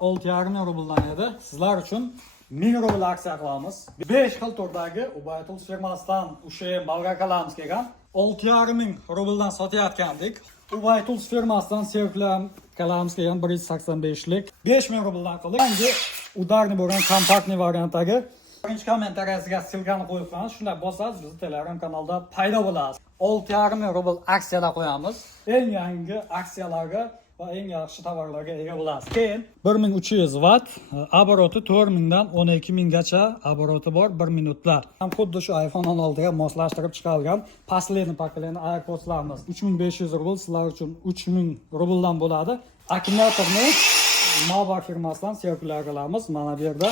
6,5 rubldan edi. Sizlar uchun 1000 rubl aksiya qilamiz. 5 xil turdagi Ubaytools firmasidan o'sha bolgarkalarimiz kelgan. 6,5 rubldan sotayotgandik. Ubaytools firmasidan serkalarimiz kelgan 185 lik 5000 rubldan qildik. Yangi udarni bo'lgan kompaktni variantdagi birinchi kommentariyasiga silkani qo'yib qo'yamiz. Shunday bo'lsangiz bizni Telegram kanalda paydo bo'lasiz. 6,5 rubl aksiyada qo'yamiz. Eng yangi aksiyalarga va eng yaxshi tovarlarga ega bo'lasiz. Keyin 1300 watt, obroti 4000 dan 12000 gacha obroti bor 1 minutda. Ham xuddi shu iPhone 16 ga moslashtirib chiqarilgan последний поколение AirPods'larimiz 3500 rubl sizlar uchun 3000 rubldan bo'ladi. Akkumulyatorni Mobile firmasidan serkulyar qilamiz. Mana bu yerda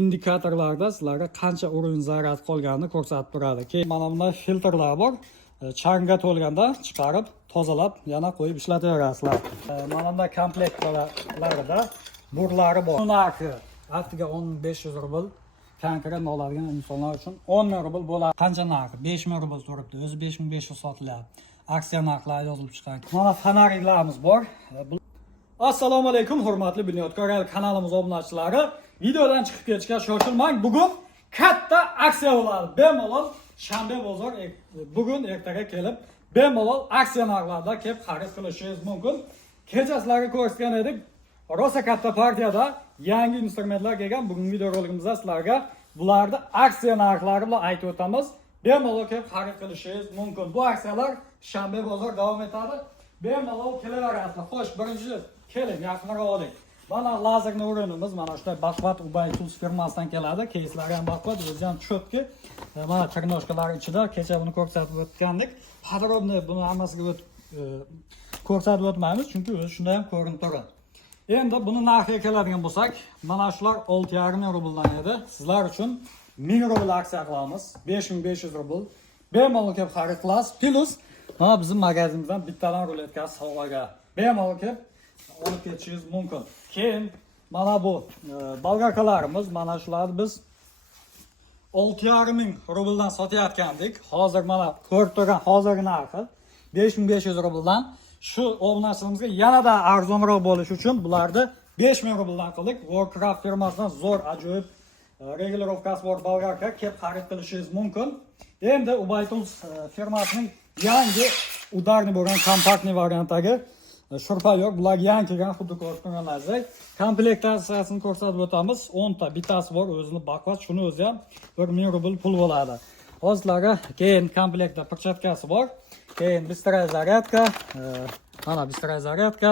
indikatorlarda sizlarga qancha urin zaryad qolganini ko'rsatib turadi. Keyin mana bunday filtrlar bor. Charmga to'lganda chiqarib, tozalab, yana qo'yib ishlataverasizlar. Mana bunday komplektlarida burlari bor. Narxi haftaga 10500 rubl. Konkret oladigan insonlar uchun 10000 rubl bo'ladi. Qancha narxi? 5000 rubl turibdi. O'zi 5500 sotilyapti. Aksiya narxlari yozilib chiqqan. Mana fonariklarimiz bor. Assalomu alaykum, hurmatli Bunyodkor kanalimiz obunachilari. Videodan chiqib ketishga shoshilmang. Bugun katta aksiya bo'ladi. Bemalol shanba bozor bugun ertaga kelib bemalol aksiya narxlarida kelib xarid qilishingiz mumkin. Kecha sizlarga ko'rsatgan edik. Rosa katta partiyada yangi instrumentlar kelgan. Bugungi videorolikimizda sizlarga bularni aksiya narxlari bilan aytib o'tamiz. Bemalol kelib xarid qilishingiz mumkin. Bu aksiyalar shanba bozor davom etadi. Bemalol kelaverasizlar. Xo'sh, birinchi keling, yaqinroq oling. Mana lazerni o'rinimiz mana shunday baquvvat Ubaytools firmasidan keladi. Keyslari ham baquvvat, o'zi ham cho'tki. Mana chernoshkalar ichida kecha buni ko'rsatib o'tgandik. Podrobniy buni hammasiga ko'rsatib o'tmaymiz, chunki o'zi shunday ham ko'rinib turadi. Endi buni narxiga keladigan bo'lsak, mana shular 6,5 rubldan edi. Sizlar uchun 1000 rubl aksiya qilamiz. 5500 rubl. Bemalol kelib xarid qilasiz. Plus mana bizning magazinimizdan bittadan ruletkasi sovg'aga. Bemalol kelib olib ketishingiz mumkin. Keyin mana bu bolgarkalarimiz, mana shularni biz 6,5 rubldan sotayotgandik. Hozir mana ko'rib turgan hozirgi narxi 5500 rubldan. Shu obunachilarimizga yanada arzonroq bo'lishi uchun bularni 5000 rubldan qildik. Warcraft firmasidan zo'r ajoyib regulirovkasi bor bolgarka kelib xarid qilishingiz mumkin. Endi Ubaytools firmasining yangi udarni bo'lgan kompaktni variantdagi shurpa yo'q. Bular yangi kelgan, xuddi ko'rib turganlaringizdek. Komplektatsiyasini ko'rsatib o'tamiz. 10 ta bitasi bor, o'zini baquvvat, shuni o'zi ham 1000 rubl pul bo'ladi. Hozirlarga keyin komplektda perchatkasi bor. Keyin bistray zaryadka, mana bistray zaryadka,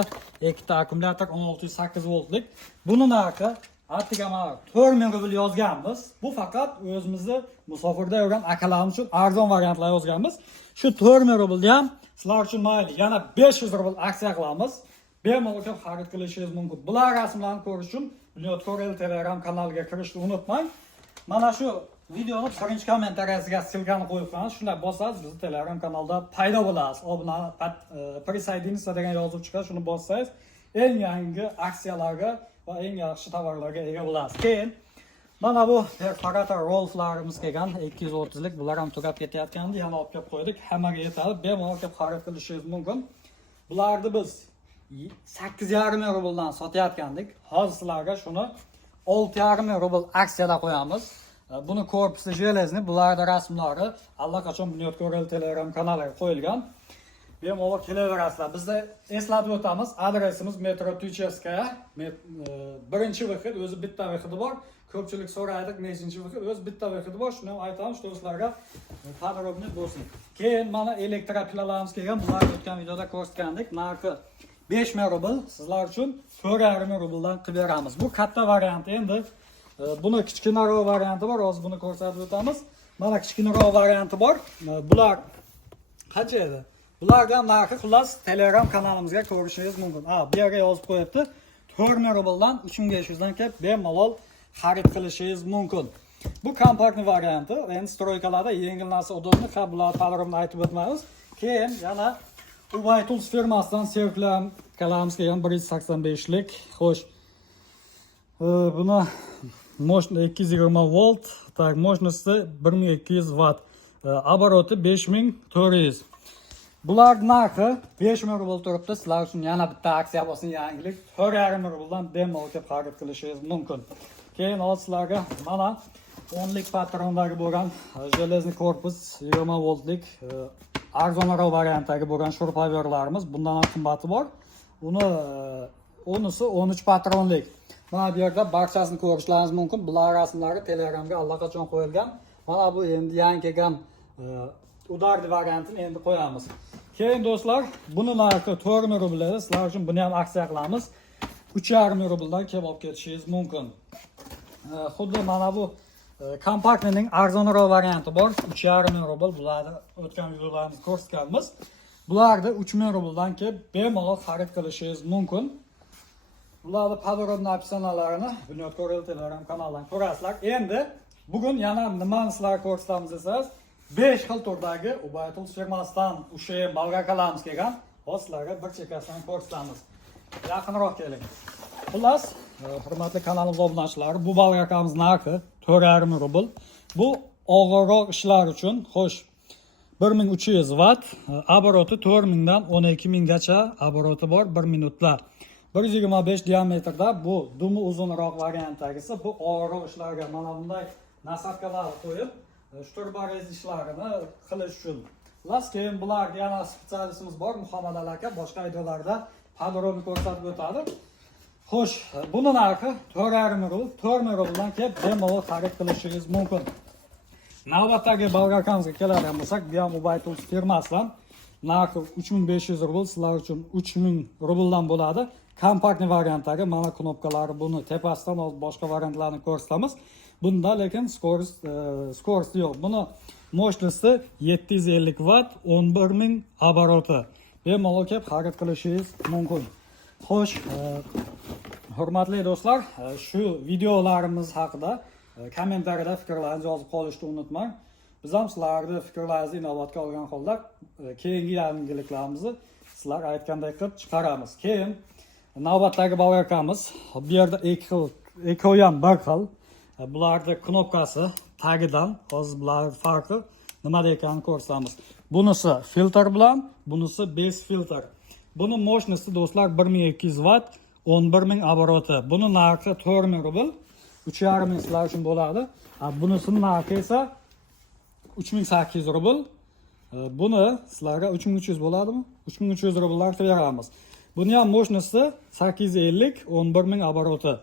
ikkita akkumulyator 1608 voltlik. Buni narxi haftaga mana 4000 rubl yozganmiz. Bu faqat o'zimizni musofirda yurgan akalarimiz uchun arzon variantlar yozganmiz. Shu 4000 rublni ham sizlar uchun mayli yana 500 rubl aksiya qilamiz. Bemalol kelib xarid qilishingiz mumkin. Bular rasmlarni ko'rish uchun Bunyodkor Telegram kanaliga kirishni unutmang. Mana shu videoni birinchi kommentariyasiga silkani qo'yib qo'yamiz. Shunday bo'lsangiz bizni Telegram kanalda paydo bo'lasiz. Obuna присоединиться degan yozib chiqadi. Shuni bossangiz eng yangi aksiyalarga va eng yaxshi tovarlarga ega bo'lasiz. Keyin mana bu perforator rolflarimiz kelgan 230 lik. Bular ham tugab ketayotgandi, yana olib kelib qo'ydik. Hammaga yetadi. Bemalol kelib xarid qilishingiz mumkin. Bularni biz 8,5 rubldan sotayotgandik. Hozir sizlarga shuni 6,5 rubl aksiyada qo'yamiz. Buni korpusi железный, bularda rasmlari allaqachon Bunyodkor Telegram kanaliga qo'yilgan. Bemalol kelaverasizlar. Bizda eslatib o'tamiz, adresimiz metro Tuchevskaya, birinchi vxid, o'zi bitta vxidi bor. Ko'pchilik so'raydi, nechinchi vxid, o'zi bitta vxidi bor. Shuni ham aytamiz, do'stlarga podrobniy bo'lsin. Keyin mana elektropilalarimiz kelgan, bularni o'tgan videoda ko'rsatgandik. Narxi 5000 rubl, sizlar uchun 4,5 rubldan qilib beramiz. Bu katta variant. Endi buni kichkinaroq varianti bor, hozir buni ko'rsatib o'tamiz. Mana kichkinaroq varianti bor. Bular qancha edi? Bularga narxi xullas Telegram kanalimizga ko'rishingiz mumkin. Bu yerga yozib qo'yibdi. 4000 rubldan 3500 dan kelib bemalol xarid qilishingiz mumkin. Bu kompaktni varianti. Endi stroykalarda yengil narsa udobni, bular podrobni aytib o'tmaymiz. Keyin yana Ubaytools firmasidan serkulyarimiz kelgan 185 lik. Xo'sh. Buni mощность 220 volt, tak mощности 1200 watt. Obroti 5400. Bular narxi 5000 rubl turibdi. Sizlar uchun yana bitta aksiya bo'lsin, yangilik. 4,5 rubldan bemalol deb xarid qilishingiz mumkin. Keyin hozir sizlarga mana 10lik patronlarga bo'lgan железный korpus 20 voltlik arzonroq variantdagi bo'lgan shurpaverlarimiz, bundan ham qimmati bor. Unisi 13 patronlik. Mana bu yerda barchasini ko'rishlaringiz mumkin. Bular rasmlari Telegramga allaqachon qo'yilgan. Mana bu endi yangi kelgan udarli variantini endi qo'yamiz. Keyin do'stlar, buni narxi 4,5 rubl edi. Sizlar uchun buni ham aksiya qilamiz. 3,5 rubldan kelib olib ketishingiz mumkin. Xuddi mana bu kompaktning arzonroq varianti bor. 3,5 rubl. Bularni o'tgan videolarimizda ko'rsatganmiz. Bularni 3000 rubldan kelib bemalol xarid qilishingiz mumkin. Bularni podrobnoy opsiyalarini Bunyodkor Telegram kanalidan ko'rasizlar. Endi bugun yana nimani sizlarga ko'rsatamiz desangiz, 5 xil turdagi Ubaytul firmasidan o'sha bolgarkalarimiz kelgan. Hozir sizlarga bir chekkasidan ko'rsatamiz. Yaqinroq keling. Xullas, hurmatli kanalimiz obunachilari, bu bolgarkamiz narxi 4,5 rubl. Bu og'irroq ishlar uchun, xo'sh, 1300 watt, obroti 4000 dan 12000 gacha obroti bor 1 minutda. 125 diametrda bu dumi uzunroq variantdagisi, bu og'irroq ishlarga mana bunday nasabkalar qo'yib, shturbarez ishlarini qilish uchun. Xullas, keyin bularga yana spetsialistimiz bor, Muhammad aka, boshqa videolarda podrobni ko'rsatib o'tadi. Xo'sh, buni narxi 4,5 rubl, 4,5 rubldan kelib bemalol xarid qilishingiz mumkin. Navbatdagi bolgarkamizga keladigan bo'lsak, bu ham Ubaytul firmasidan narxi 3500 rubl, sizlar uchun 3000 rubldan bo'ladi. Kompaktni variantdagi mana knopkalari, buni tepasidan boshqa variantlarni ko'rsatamiz. Bunda lekin skorost yo'q. Buni mощности 750 watt, 11000 obroti. Bemalol kelib xarid qilishingiz mumkin. Xo'sh, hurmatli do'stlar, shu videolarimiz haqida kommentariyada fikrlaringizni yozib qolishni unutmang. Biz ham sizlarning fikrlaringizni inobatga olgan holda keyingi yangiliklarimizni sizlar aytganday qilib chiqaramiz. Keyin navbatdagi bolgarkamiz, bu yerda ikkovi ham bir xil. Bularning knopkasi tagidan, hozir bular farqi nimada ekanini ko'rsatamiz. Bunisi filtr bilan, bunisi bez filtr. Buni mощности do'stlar 1200 watt, 11000 obroti. Buni narxi 4000 rubl, 3,5 sizlar uchun bo'ladi. Bunisining narxi esa 3800 rubl. Buni sizlarga 3300 bo'ladimi? 3300 rubllarga beramiz. Buni ham mощности 850, 11000 obroti.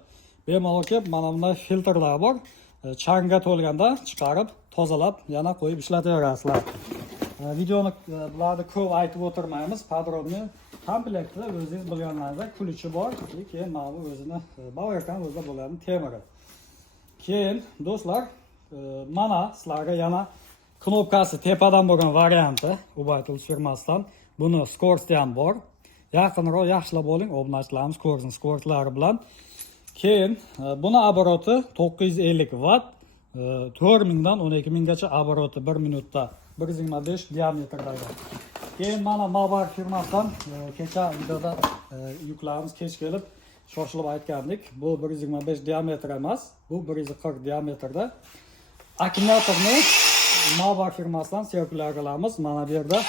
Bemalol kelib mana bunday filtrlar bor. Changga to'lganda chiqarib, tozalab, yana qo'yib ishlataverasizlar. Videoni bularni ko'p aytib o'tirmaymiz. Podrobnoy komplektda o'zingiz bilganlaringizdek kulichi bor, keyin mana bu o'zini bolgarkan o'zida bo'lgan temiri. Keyin do'stlar, mana sizlarga yana knopkasi tepadan bo'lgan varianti Ubaytul firmasidan. Buni skorosti ham bor. Yaqinroq yaxshilab oling, obunachilarimiz ko'rsin skortlari bilan. Keyin buni obroti 950 watt, 4000 dan 12000 gacha obroti 1 minutda, 125 diametrdagi. Keyin mana Mabar firmasidan kecha videoda yuklarimiz kech kelib shoshilib aytgandik. Bu 125 diametr emas, bu 140 diametrda. Akkumulyatorni Mabar firmasidan sirkulyatorlarimiz mana bu yerda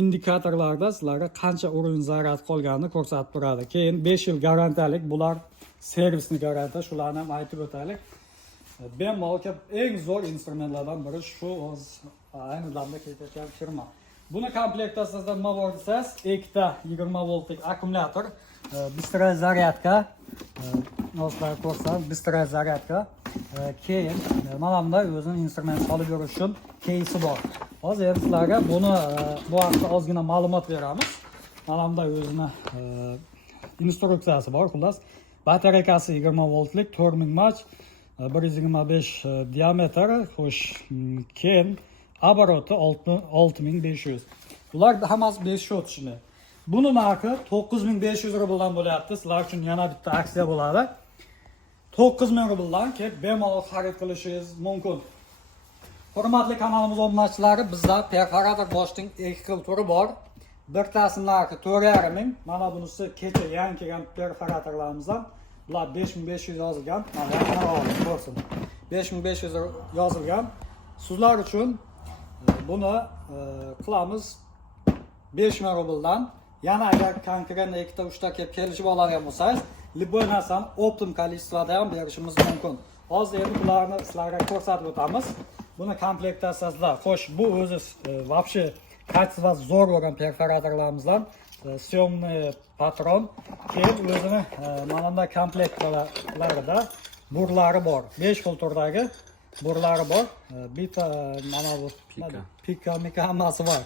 indikatorlarda sizlarga qancha urin zaryad qolganini ko'rsatib turadi. Keyin 5 yil garantiyalik, bular servisni garantiya, shularni ham aytib o'taylik. Bemalol eng zo'r instrumentlardan biri shu ayni damda ketayotgan firma. Buni komplektasida nima bor desangiz, ikkita 20 voltlik akkumulyator, быстрая zaryadka, noslar ko'rsatib, быстрая zaryadka. Keyin mana bunday o'zini instrument solib yurish uchun кейsi bor. Hozir sizlarga buni bu haqda ozgina ma'lumot beramiz. Mana bunday o'zini instruksiyasi bor, xullas. Batareykasi 20 voltlik, 4000 mach, 125 diametr, xo'sh, keyin obroti 6500. Bular hammasi 5 shot ishini. Buni narxi 9500 rubldan bo'lyapti. Sizlar uchun yana bitta aksiya bo'ladi. 9000 rubldan kelib bemalol xarid qilishingiz mumkin. Hurmatli kanalimiz obunachilari, bizda perforator boshning 2 xil turi bor. Bittasining narxi 4500, mana bunisi kecha yangi kelgan perforatorlarimizdan. Bular 5500 yozilgan. Mana ko'rsin. 5500 yozilgan. Sizlar uchun buni qilamiz 5 ming rubldan. Yana agar konkretno 2 ta 3 ta kelib kelishib oladigan bo'lsangiz, любой narsani optim количествоda ham berishimiz mumkin. Hozir endi bularni sizlarga ko'rsatib o'tamiz. Buni komplektatsiyasida, xo'sh, bu o'zi вообще kачествоsi zo'r bo'lgan perforatorlarimizdan syomniy patron. Keyin o'zini mana bunday komplektlarida burlari bor. 5 xil turdagi burlari bor. Bitta mana bu pika hammasi bor.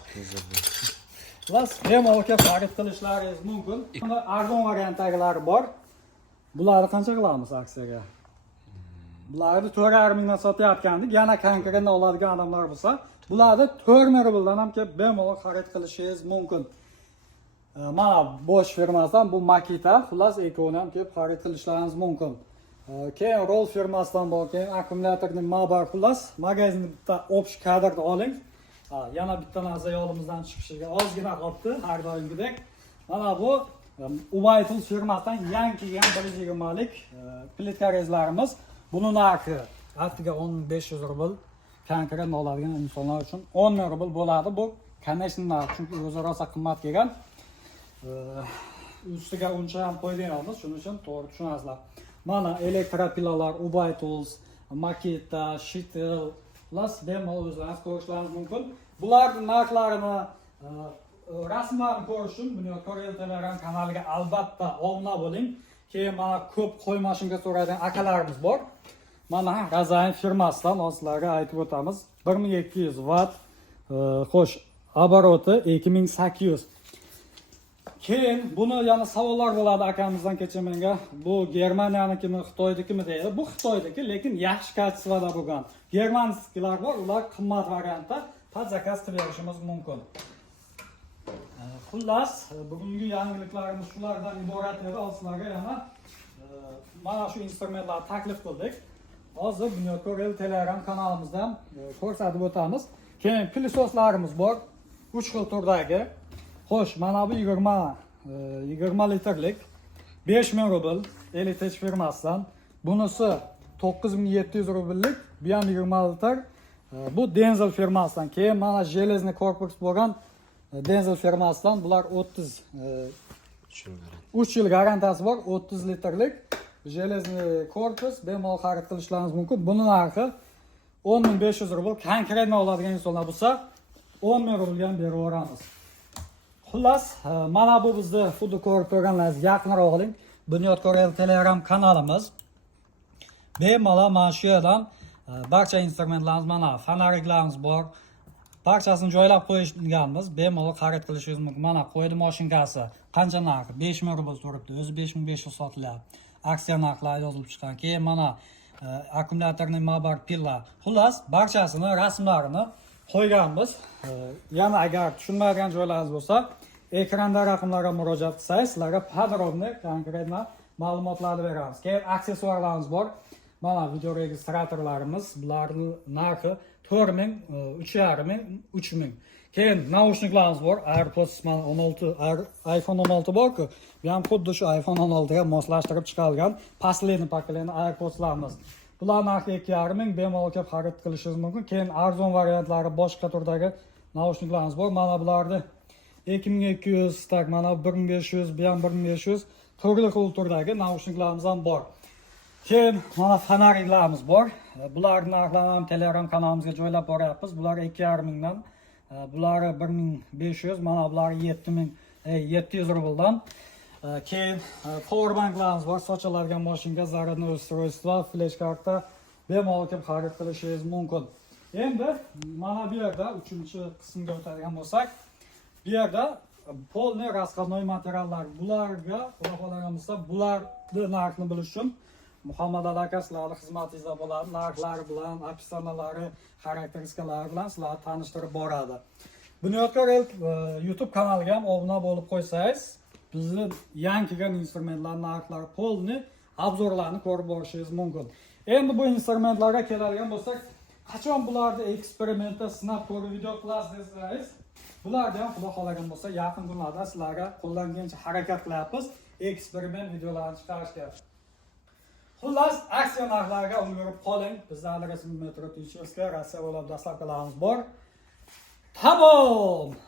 Xullas, bemalol xarid qilishlaringiz mumkin. Bunda arzon variantdagilari bor. Bularni qancha qilamiz aksiyaga? Bularni 4,5 mingdan sotayotgandik. Yana konkretno oladigan odamlar bo'lsa, bularni 4 ming rubldan ham kelib bemalol xarid qilishingiz mumkin. Mana Bosch firmasidan bu Makita, xullas ikkovini ham kelib xarid qilishlaringiz mumkin. Keyin Roll firmasidan bor, keyin akkumulyatorning Mabar, xullas magazinda bitta общий kadrni oling. Yana bitta narsa yo'limizdan chiqishiga ozgina qolibdi, har doimgidek. Mana bu Ubaytul firmasidan yangi kelgan 120 lik plitka rezlarimiz. Buni narxi haftaga 10,500 rubl. Konkretno oladigan insonlar uchun 10 ming rubl bo'ladi. Bu конечно narx, chunki o'zi rosa qimmat kelgan. Ustiga uncha ham qo'yganmiz, shuning uchun to'g'ri tushunasizlar. Mana elektropilalar, Ubaytools, Makita, Shitel, plus bemalol o'zlaringiz ko'rishlaringiz mumkin. Bularning narxlarini rasmlarni ko'rish uchun Bunyodkor Telegram kanaliga albatta obuna bo'ling. Keyin mana ko'p qo'ymashimga so'raydigan akalarimiz bor. Mana Razayn firmasidan sizlarga aytib o'tamiz. 1200 watt, xo'sh, oboroti 2800. Keyin buni yana savollar bo'ladi akamizdan kecha menga. Bu Germaniyanikimi, Xitoynikimi deydi. Bu Xitoyniki, lekin yaxshi kачествоda bo'lgan. Germanskilar bor, ular qimmat variantda под zakaz qilib berishimiz mumkin. Xullas, bugungi yangiliklarimiz shulardan iborat edi. Sizlarga yana mana shu instrumentlarni taklif qildik. Hozir Bunyodkor Telegram kanalimizdan ko'rsatib o'tamiz. Keyin pilsoslarimiz bor. 3 xil turdagi. Xo'sh, mana bu 20 litrlik 5000 rubl Elitech firmasidan. Bunisi 9700 rubllik, bu ham 20 litr. Bu Denzel firmasidan. Keyin mana железный korpus bo'lgan Denzel firmasidan. Bular 3 yil garantiyasi bor, 30 litrlik железный korpus bemalol xarid qilishlaringiz mumkin. Buni narxi 10,500 rubl. Konkretno oladigan insonlar bo'lsa 10 ming rublga ham berib yuboramiz. Xullas, mana bu bizni xuddi ko'rib turganlaringiz yaqinroq oling. Bunyodkor Telegram kanalimiz. Bemalol mana shu yerdan barcha instrumentlarimiz, mana fonariklarimiz bor. Barchasini joylab qo'yganmiz. Bemalol xarid qilishingiz mumkin. Mana qo'ydi mashinkasi. Qancha narxi? 5000 rubl turibdi. O'zi 5500 sotilyapti. Aksiya narxlari yozilib chiqqan. Keyin mana akkumulyatorning Mabar pilla. Xullas, barchasini rasmlarini qo'yganmiz. Yana agar tushunmaydigan joylaringiz bo'lsa, ekranda raqamlarga murojaat qilsangiz, sizlarga podrobniy, konkretno ma'lumotlarni beramiz. Keyin aksessuarlarimiz bor. Mana video registratorlarimiz, bularning narxi 4000, 3500, 3000. Keyin naushniklarimiz bor. AirPods 16, iPhone 16 bor-ku, bu ham xuddi shu iPhone 16 ga moslashtirib chiqarilgan последний поколение AirPodslarimiz. Bular narxi 2500, bemalol kelib xarid qilishingiz mumkin. Keyin arzon variantlari boshqa turdagi naushniklarimiz bor. Mana bularni 2200, tak mana 1500, bu ham 1500, turli xil turdagi naushniklarimiz ham bor. Keyin mana fonariklarimiz bor. Bularning narxlarini ham Telegram kanalimizga joylab boryapmiz. Bular 2500 dan, bular 1500, mana bular 7700 rubldan. Keyin powerbanklarimiz bor, sochiladigan mashinka, zaryadnoy устройство, flash karta bemalol kelib xarid qilishingiz mumkin. Endi mana bu yerda 3-qismga o'tadigan bo'lsak, bu yerda polniy раскладной materiallar, bularga xudo xohlagan bo'lsa, bularning narxini bilish uchun Muhammad Ali aka sizlarning xizmatingizda bo'ladi. Narxlari bilan, описаниялari, xarakteristikalari bilan sizlarni tanishtirib boradi. Bunyodkor YouTube kanaliga ham obuna bo'lib qo'ysangiz, bizni yangi kelgan instrumentlar narxlari, polni obzorlarni ko'rib borishingiz mumkin. Endi bu instrumentlarga keladigan bo'lsak, qachon bularni eksperimentda sinab ko'rib video qilasiz desangiz, bularni ham xudo xohlagan bo'lsa yaqin kunlarda sizlarga qo'llangancha harakat qilyapmiz eksperiment videolarini chiqarishga. Xullas, aksiya narxlariga ulgurib qoling. Bizda adresim Metro Tichevskaya, Rossiya bo'ylab dastlabkilarimiz bor. Tamam.